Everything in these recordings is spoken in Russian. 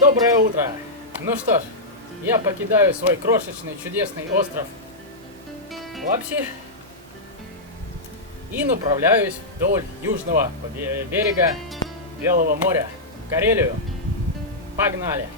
Доброе утро! Ну что ж, я покидаю свой крошечный чудесный остров Лапси и направляюсь вдоль южного берега Белого моря, в Карелию. Погнали!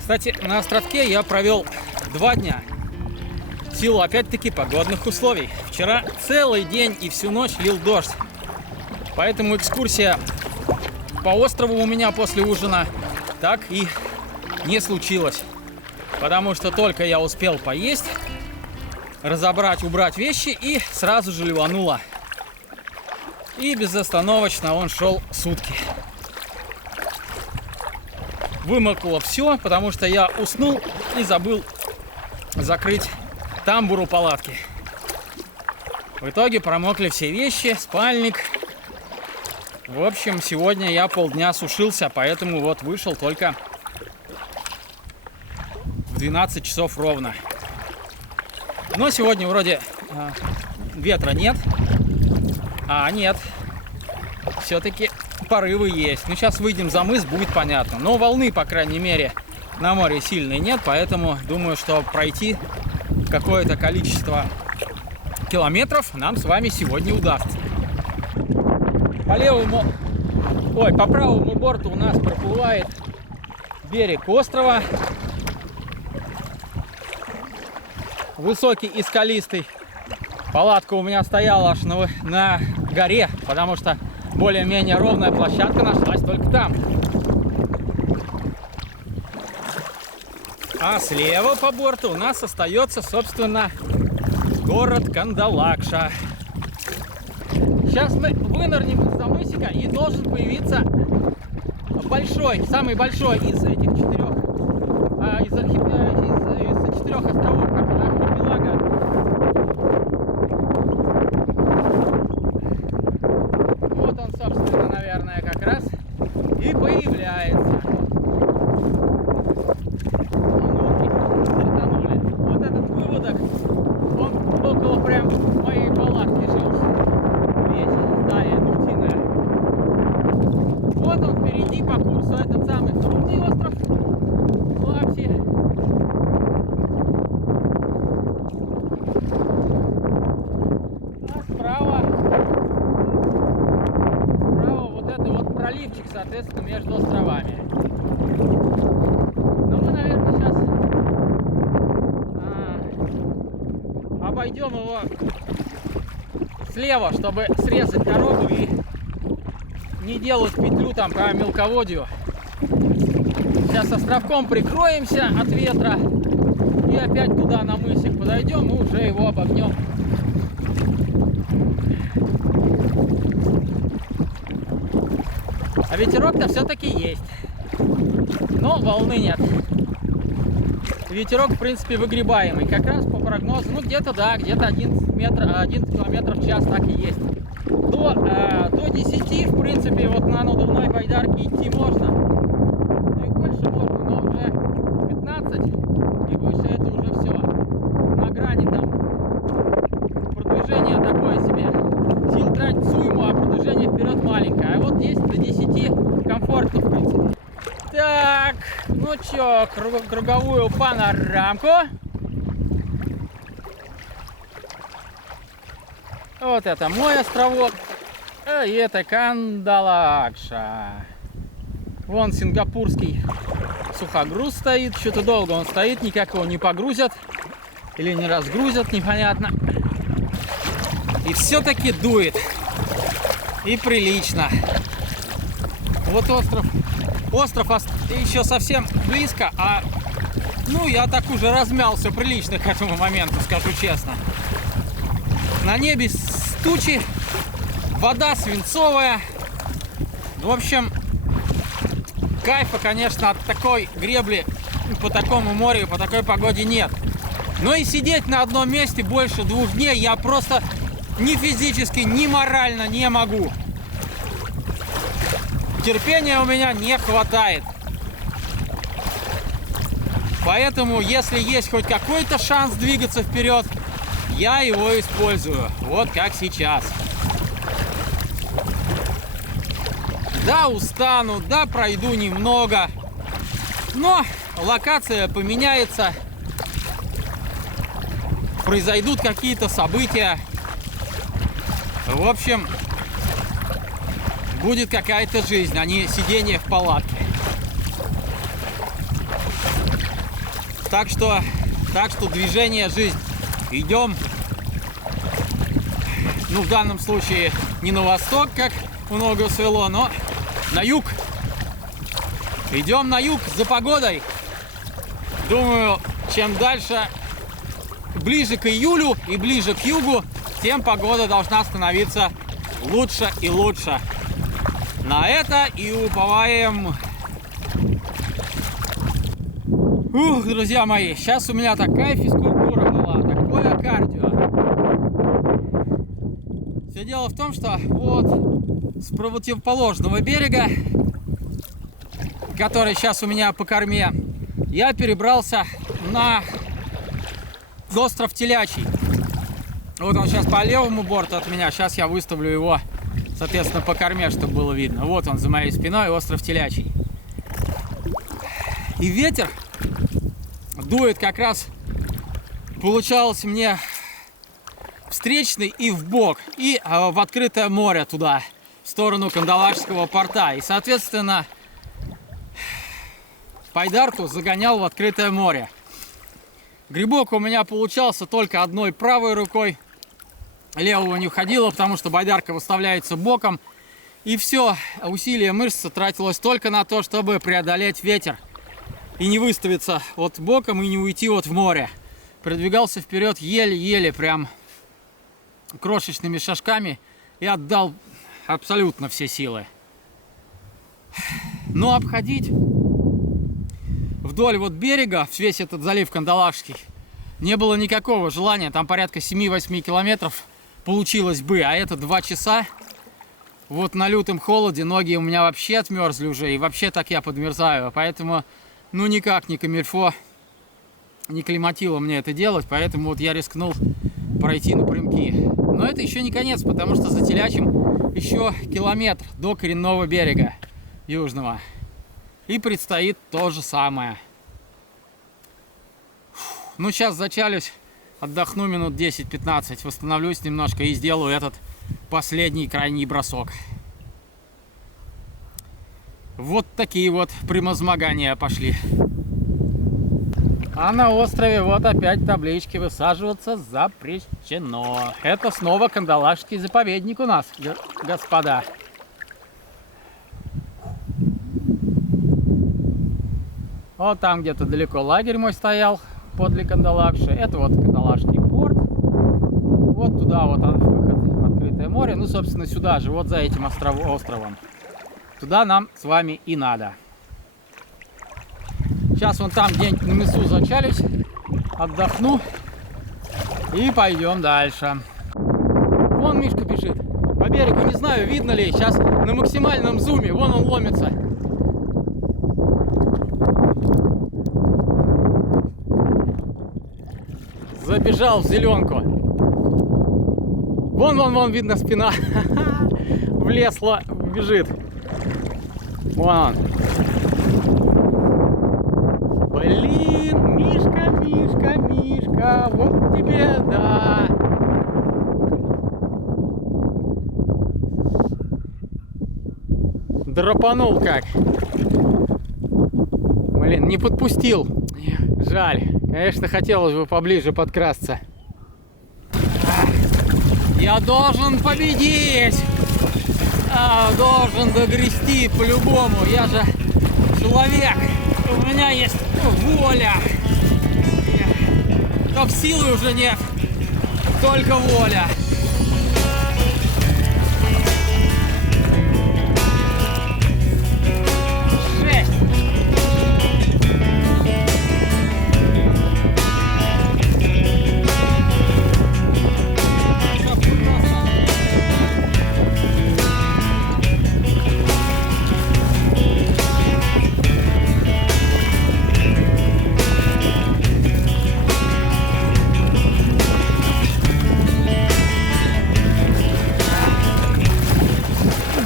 Кстати, на островке я провел 2 дня. В силу, опять-таки, погодных условий. Вчера целый день и всю ночь лил дождь. Поэтому экскурсия по острову у меня после ужина так и не случилась. Потому что только я успел поесть, разобрать, убрать вещи и сразу же ливануло. И безостановочно он шел сутки. Вымокло все, потому что я уснул и забыл закрыть тамбур у палатки. В итоге промокли все вещи, спальник. В общем, сегодня я полдня сушился, поэтому вот вышел только в 12 часов ровно. Но сегодня вроде ветра нет. Нет. Все-таки порывы есть. Ну, сейчас выйдем за мыс, будет понятно. Но волны, по крайней мере, на море сильной нет, поэтому думаю, что пройти какое-то количество километров нам с вами сегодня удастся. По правому борту у нас проплывает берег острова. Высокий и скалистый. Палатка у меня стояла аж на горе, потому что более-менее ровная площадка нашлась только там. А слева по борту у нас остается, собственно, город Кандалакша. Сейчас мы вынырнем из замысика, и должен появиться самый большой из этих 4 островов архипелага. Вот он, собственно, наверное, как раз и появляется. Стартанули. Вот этот выводок, он около прям моей палатки жил. Весь, стая утиная. Вот он впереди по курсу этот самый крупный остров Лапси. А справа вот это вот проливчик, соответственно, между островами. Но мы, наверное, сейчас обойдем его слева, чтобы срезать дорогу и не делать петлю там по мелководью. Сейчас островком прикроемся от ветра и опять туда на мысик подойдем и уже его обогнем. А ветерок-то все-таки есть, но волны нет. Ветерок, в принципе, выгребаемый. Как раз по прогнозу, ну где-то 11 километров в час так и есть. До 10, в принципе, вот на надувной байдарке идти можно. Ну и больше можно, но уже 15 и выше это уже все. На грани там продвижение такое себе. Сил тратить уйму, а продвижение вперед маленькое. А вот здесь до 10 комфортно, в принципе. Так, ну чё, круговую панорамку. Вот это мой островок, и это Кандалакша. Вон сингапурский сухогруз стоит, что-то долго он стоит, никак его не погрузят или не разгрузят, непонятно. И все-таки дует. И прилично. Вот остров. Остров еще совсем близко, а ну я так уже размялся прилично к этому моменту, скажу честно. На небе тучи, вода свинцовая. В общем, кайфа, конечно, от такой гребли по такому морю, по такой погоде нет. Но и сидеть на одном месте больше 2 дней я просто ни физически, ни морально не могу. Терпения у меня не хватает. Поэтому, если есть хоть какой-то шанс двигаться вперед, я его использую. Вот как сейчас. Да, устану, да, пройду немного. Но локация поменяется. Произойдут какие-то события. В общем, будет какая-то жизнь, а не сидение в палатке. Так что движение, жизнь. Идем. Ну, в данном случае не на восток, как много свело, но на юг. Идем на юг за погодой. Думаю, чем дальше, ближе к июлю и ближе к югу, тем погода должна становиться лучше и лучше. На это и уповаем. Ух, друзья мои, сейчас у меня такая физкультура была, такое кардио. Все дело в том, что вот с противоположного берега, который сейчас у меня по корме, я перебрался на остров Телячий. Вот он сейчас по левому борту от меня. Сейчас я выставлю его, соответственно, по корме, чтобы было видно. Вот он за моей спиной, остров Телячий. И ветер дует как раз, получалось мне, встречный и в бок, и в открытое море туда, в сторону Кандалакшского порта. И, соответственно, байдарку загонял в открытое море. Грибок у меня получался только одной правой рукой. Левого не уходило, потому что байдарка выставляется боком. И все, усилие мышц тратилось только на то, чтобы преодолеть ветер. И не выставиться вот боком, и не уйти вот в море. Продвигался вперед еле-еле, прям крошечными шажками. И отдал абсолютно все силы. Но обходить вдоль вот берега, весь этот залив Кандалакшский, не было никакого желания. Там порядка 7-8 километров получилось бы, а это 2 часа. Вот на лютом холоде ноги у меня вообще отмерзли уже, и вообще так я подмерзаю. Поэтому, ну никак не камильфо, не климатило мне это делать, поэтому вот я рискнул пройти напрямки. Но это еще не конец, потому что за Телячим еще километр до коренного берега южного. И предстоит то же самое. Ну, сейчас зачалюсь, отдохну минут 10-15, восстановлюсь немножко и сделаю этот последний крайний бросок. Вот такие вот прямозмогания пошли. А на острове вот опять таблички: высаживаться запрещено. Это снова Кандалакшский заповедник у нас, господа. Вот там где-то далеко лагерь мой стоял, подле Кандалакши. Это вот Кандалакшский порт. Вот туда вот выход в открытое море. Ну, собственно, сюда же, вот за этим островом. Туда нам с вами и надо. Сейчас вон там где-нибудь на мысу зачалюсь, отдохну и пойдем дальше. Вон Мишка бежит. По берегу не знаю, видно ли. Сейчас на максимальном зуме. Вон он ломится. Забежал в зеленку. Вон, видно спина. В лес бежит. Вон он. Блин, Мишка, вот тебе, да. Драпанул как. Блин, не подпустил. Жаль. Конечно, хотелось бы поближе подкрасться. Я должен победить. Должен догрести по-любому. Я же человек. У меня есть воля. Только силы уже нет. Только воля.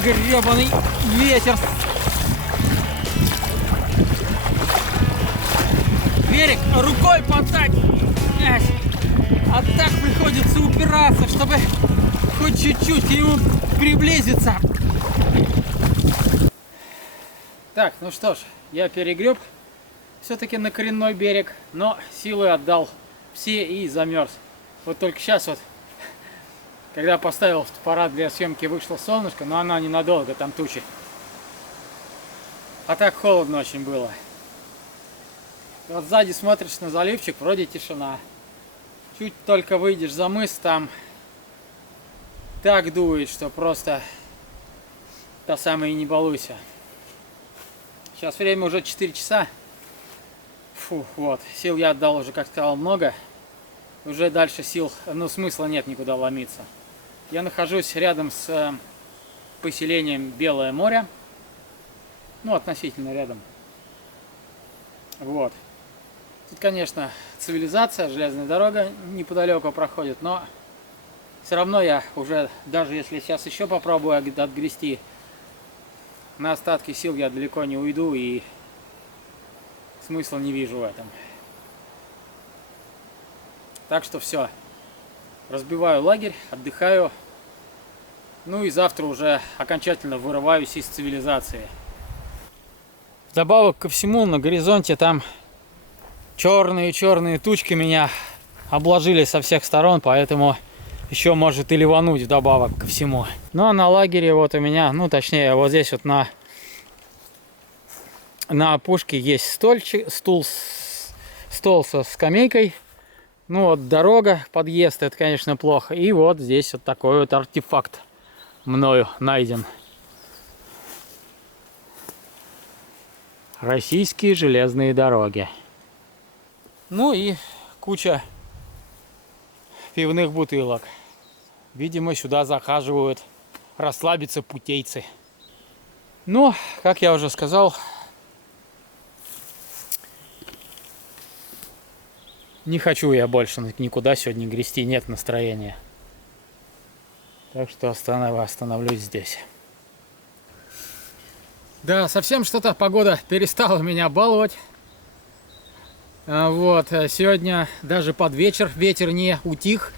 Гребаный ветер. Берег рукой подать. А так приходится упираться, чтобы хоть чуть-чуть к нему приблизиться. Так, ну что ж, я перегреб все-таки на коренной берег, но силы отдал все и замерз. Вот только сейчас вот, когда поставил фотоаппарат для съемки, вышло солнышко, но она ненадолго, там тучи. А так холодно очень было. Вот сзади смотришь на заливчик, вроде тишина. Чуть только выйдешь за мыс, там так дует, что просто та самая и не балуйся. Сейчас время уже 4 часа. Фу, вот, сил я отдал уже, как сказал, много. Уже дальше сил, ну, смысла нет никуда ломиться. Я нахожусь рядом с поселением Белое море. Ну, относительно рядом. Вот. Тут, конечно, цивилизация, железная дорога неподалеку проходит, но все равно я уже, даже если сейчас еще попробую отгрести, на остатки сил я далеко не уйду и смысла не вижу в этом. Так что все. Разбиваю лагерь, отдыхаю. Ну и завтра уже окончательно вырываюсь из цивилизации. Вдобавок ко всему, на горизонте там черные тучки меня обложили со всех сторон, поэтому еще может и ливануть вдобавок ко всему. Ну а на лагере вот у меня, ну точнее вот здесь вот на опушке есть стол со скамейкой. Ну вот дорога, подъезд, это, конечно, плохо. И вот здесь вот такой вот артефакт мною найден. Российские железные дороги. Ну и куча пивных бутылок. Видимо, сюда захаживают расслабиться путейцы. Но, как я уже сказал, не хочу я больше никуда сегодня грести, нет настроения. Так что остановлюсь здесь. Да, совсем что-то погода перестала меня баловать. Вот, сегодня даже под вечер ветер не утих.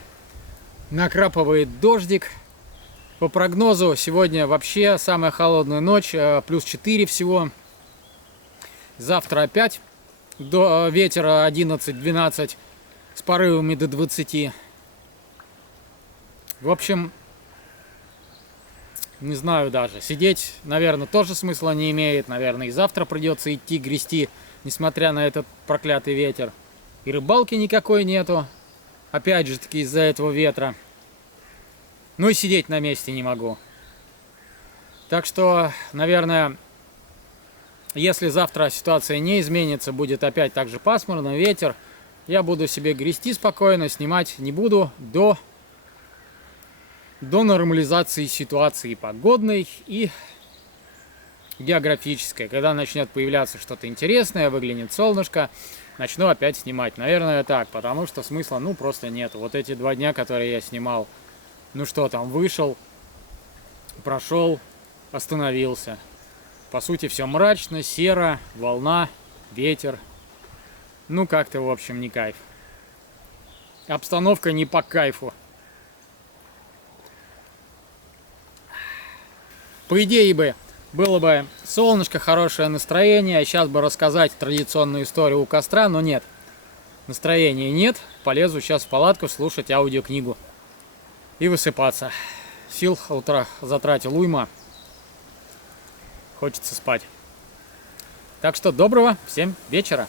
Накрапывает дождик. По прогнозу сегодня вообще самая холодная ночь, плюс 4 всего. Завтра опять до ветера 11-12 с порывами до 20. В общем, не знаю даже. Сидеть, наверное, тоже смысла не имеет. Наверное, и завтра придется идти грести, несмотря на этот проклятый ветер. И рыбалки никакой нету. Опять же таки из-за этого ветра. Ну и сидеть на месте не могу. Так что, наверное, если завтра ситуация не изменится, будет опять так же пасмурно, ветер, я буду себе грести спокойно, снимать не буду до нормализации ситуации погодной и географической. Когда начнет появляться что-то интересное, выглянет солнышко, начну опять снимать. Наверное, так, потому что смысла, ну, просто нет. Вот эти 2 дня, которые я снимал, ну что там, вышел, прошел, остановился. По сути, все мрачно, серо, волна, ветер. Ну, как-то, в общем, не кайф. Обстановка не по кайфу. По идее бы, было бы солнышко, хорошее настроение. Сейчас бы рассказать традиционную историю у костра, но нет. Настроения нет. Полезу сейчас в палатку слушать аудиокнигу. и высыпаться. Сил утра затратил уйма. Хочется спать. Так что доброго всем вечера.